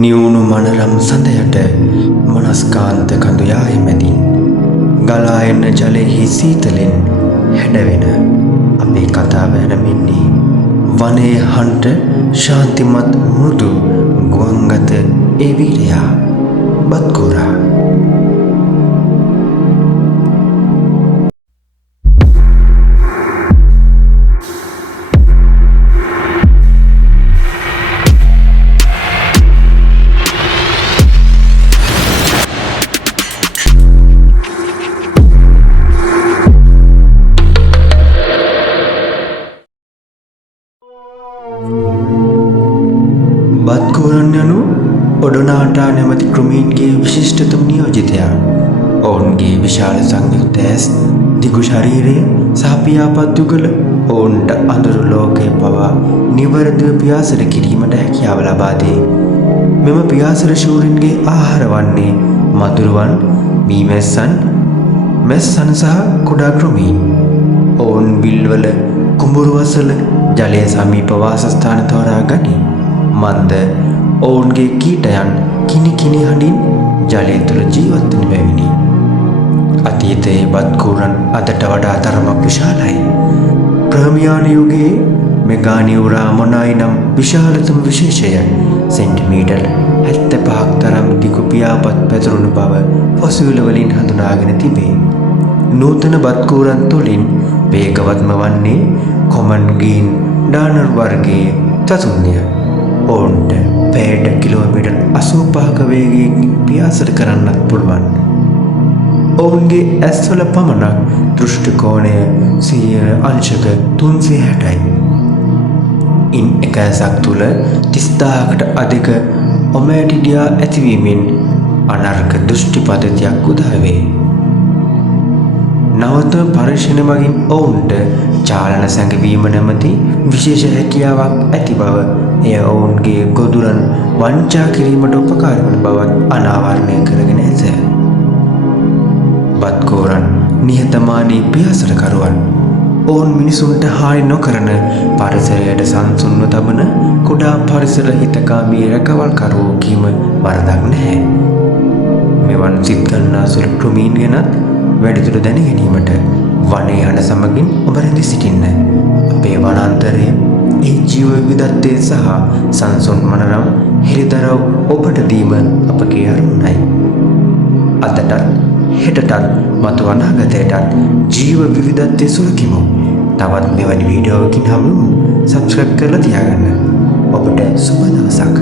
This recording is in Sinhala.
නිවුණු මනරම් සඳයට මනස්කාන්ත කඳු යාය මැදින් ගලා එන ජලයෙහි සීතලෙන් හැඩවෙන අපේ කතාව ඇරඹෙන්නේ වනයේ හන්ට ශාන්තිමත් මෘදු ගුවන්ගත ඒ වීරයා බත්කෝරා. බත්කෝරන් යනු ඔඩොනාටා නැමැති කෘමීන්ගේ විශිෂ්ටතම නියෝජිතයා. ඔවුන්ගේ විශාල සංයුක්ත ඇස්, දිගු ශරීරය සහ පියාපත් යුගල ඔවුන්ට අඳුරු ලෝකය පවා නිවැරදිව පියාසර කිරීමට හැකියාව ලබා දේ. මෙම පියාසර ශූරින්ගේ ආහාර වන්නේ මදුරුවන්, මීමැස්සන්, මැස්සන් සහ කුඩා කෘමීන්. ඔවුන් විල්වල, කුඹුරු වසල, ජලය සමීප වාසස්ථාන තෝරා ගනී. මන්ද ඔවුන්ගේ කීටයන් කිනි කිනි හඬින් ජලය තුළ ජීවත් වන බැවිනි. අතීතයේ බත්කෝරන් අදට වඩා තරමක් විශාලයි. ප්‍රහමියාන යුගයේ මෙගානියුරා මොනායි නම් විශාලතම විශේෂය සෙන්ටිමීටර් 75ක් තරම් දිගු පියාපත් පැතුරුණු බව ෆොසිල් වලින් හඳුනාගෙන තිබේ. නූතන බත්කෝරන් තුළින් වේගවත්ම වන්නේ කොමන් ග්‍රීන් ඩානර් වර්ගයේ තතුන්ය. ඔවුන්ට පැයට කිලෝමීටර් 85ක වේගයකින් පියාසර කරන්නත් පුළුවන්. ඔවුන්ගේ ඇස්වල පමණක් දෘෂ්ටි කෝණය 100 අංශක 360යි. ඉන් එක ඇසක් තුළ 30000කට අධික ඔමෑටිඩියා ඇතිවීමෙන් අනර්ක දෘෂ්ටි පද්ධතියක් උදා වේ. නවතම පරීක්ෂණ මගින් ඔවුන්ට චාලන සැඟවීම නැමැති විශේෂ හැකියාවක් ඇති බව එය ඔවුන්ගේ ගොදුරන් වංචා කිරීමට උපකාර වන බවත් අනාවරණය කරගෙන ඇත. බත්කෝරන් නිහතමානී පියාසරකරුවන්. ඔවුන් මිනිසුන්ට හානි නොකරන පරිසරයට සංසුන්ව තබන කුඩා පරිසර හිතකාමී රැකවල්කරුවෝ කීම වරදක් නැහැ. මෙවන් සිත් ගන්නා සුළු කෘමීන් ගැනත් වැඩිදුර දැන ගැනීමට වනයේ හඬ සමගින් ඔබ රැඳී සිටින්න. අපේ වනාන්තරය ඒ ජීව විවිධත්වය සහ සංසුන් මනරම් හෙළිදරව් ඔබට දීම අපගේ අරමුණයි. අදටත් හෙටටත් මතු අනාගතයටත් ජීව විවිධත්වය සුරකිමු. තවත් මෙවැනි වීඩියෝවකින් හමුවෙමු. සබ්ස්ක්‍රයිබ් කරලා තියාගන්න. ඔබට සුබ දවසක්.